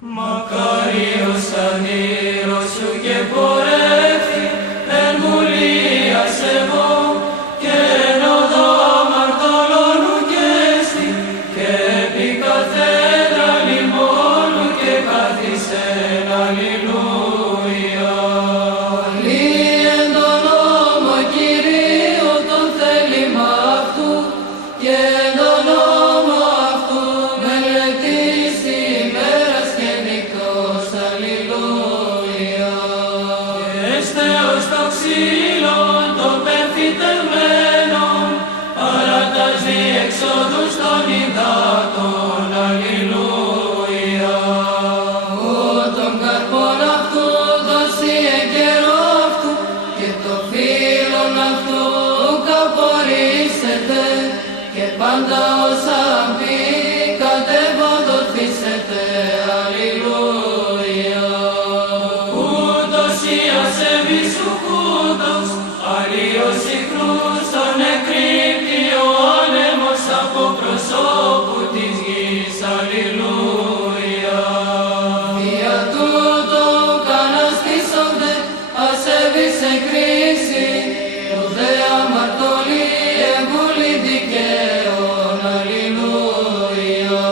Μακάριος ανήρος σου και πορεύτη, εν βουλίας εγώ, και εν οδό αμαρτωλώνου και έστη, και επί καθέδρα λιμόνου και καθισεν, αλληλούια. Αλλή εν τον νόμο Κυρίου τον θέλημα αυτού, και εν τον νόμο αυτού μελετής ημέρας και νυχτός, αλληλούια. Και έστεως το ξύλον το πεμφυτευμένον, παράτας διεξόδους των υδάτων, αλληλούια. Ο τον καρπόν αυτού δώσει εν καιρό αυτού, και το φύλλον αυτού καπορίσεται, και πάντα όσα πει κατεβοδοθήσετε, αλληλούια. Ούτως η ασεβής σου κούτος, αλλίος συχνούς τον εκρύπτει ο άνεμος από προσώπου της γης, αλληλούια. Δια τούτο καναστήσονται ασεβείς εν κρίση, ουδέ αμαρτωλοί εν βουλή δικαίων, αλληλούια.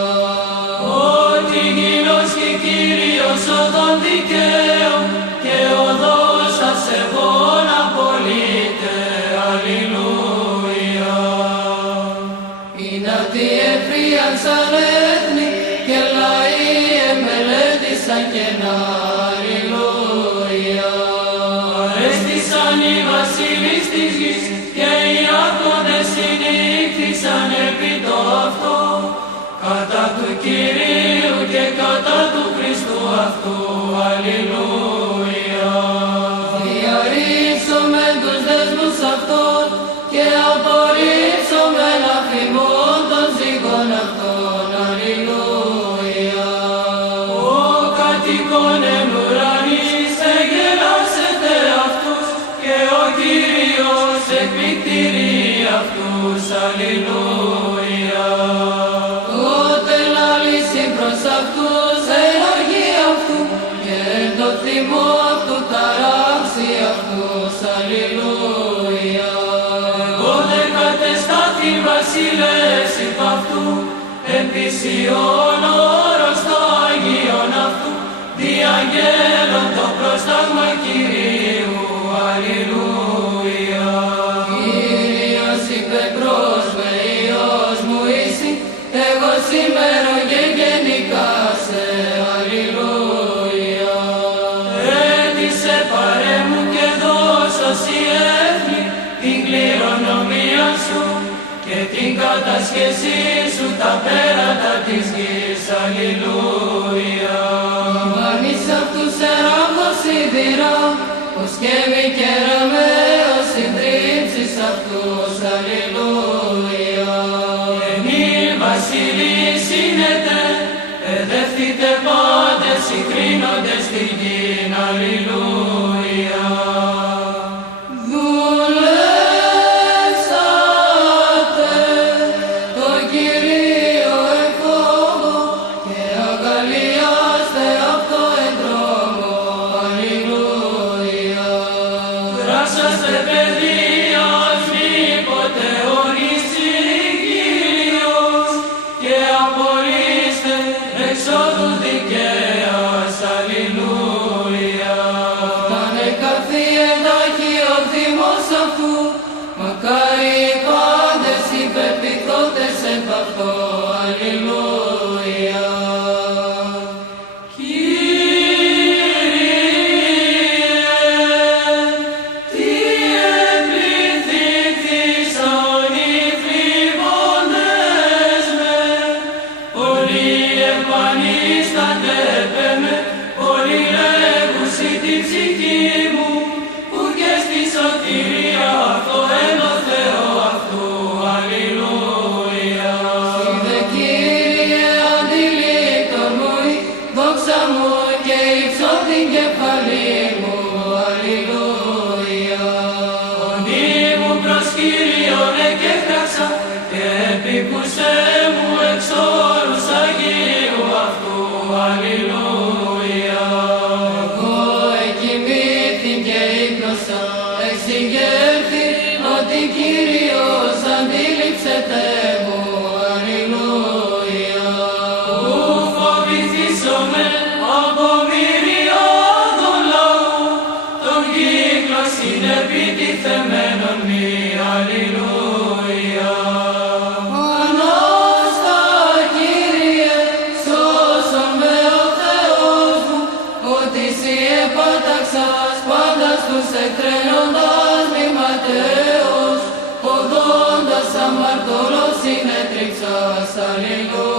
Ότι γινώσκει Κύριος οδόν δικαίων και οδός ασεβών απολύτε, αλληλούια. Είναι αυτοί εφρίανσαν έθνη και λαοί εμελέτησαν κενά, αλληλούια. Αρέστησαν οι βασίλεις της γης και οι άρχοντες συνήχθησαν επί το αυτό, κατά του Κυρίου και κατά του Χριστού αυτού, αλληλούια. Διαρρήψομεν τους δεσμούς αυτών και απορρίψομεν αφημών των ζυγών αυτών, αλληλούια. Ο κατοικών εν ουρανής εγελάσετε αυτούς και ο Κύριος εκπληκτηρεί αυτούς, αλληλούια. Τότε λαλήσει προς αυτούς εν οργή αυτού και εν το θυμό αυτού ταράξει αυτούς, αλληλούια. Εγώ δε κατεστάθη βασιλεύς υπ' αυτού, εν πισιόν όρος το Αγίον αυτού, δι' αγγέλων το πρόσταγμα Κυρίου, αλληλούια. Κύριος είπε προς με, Υιός μου είσαι, εγώ σήμερα και γενικά σε, αλληλούια. Έτησε παρέ μου και δώσω σοι έθνη την κληρονομία σου και την κατασχέσή σου τα πέρατα της γης, αλληλούια. Μάνης αυτούς εράμος σιδηρά, πως και μη κεραμέως συντρίψεις αυτούς, αλληλούια. Εμείς βασιλείς σύνετε, παιδεύτητε πάντες, συγκρίνοντες στη γην, αλληλούια. Δουλέψατε το Κυρίο εν φόβο και αγκαλιάστε αυτό εν δρόμο, αλληλούια. Γράσαστε παιδείας, μήποτε ορίσει Κύριος και απολύστε εξόδου δικαίας, αλληλούια. εγώ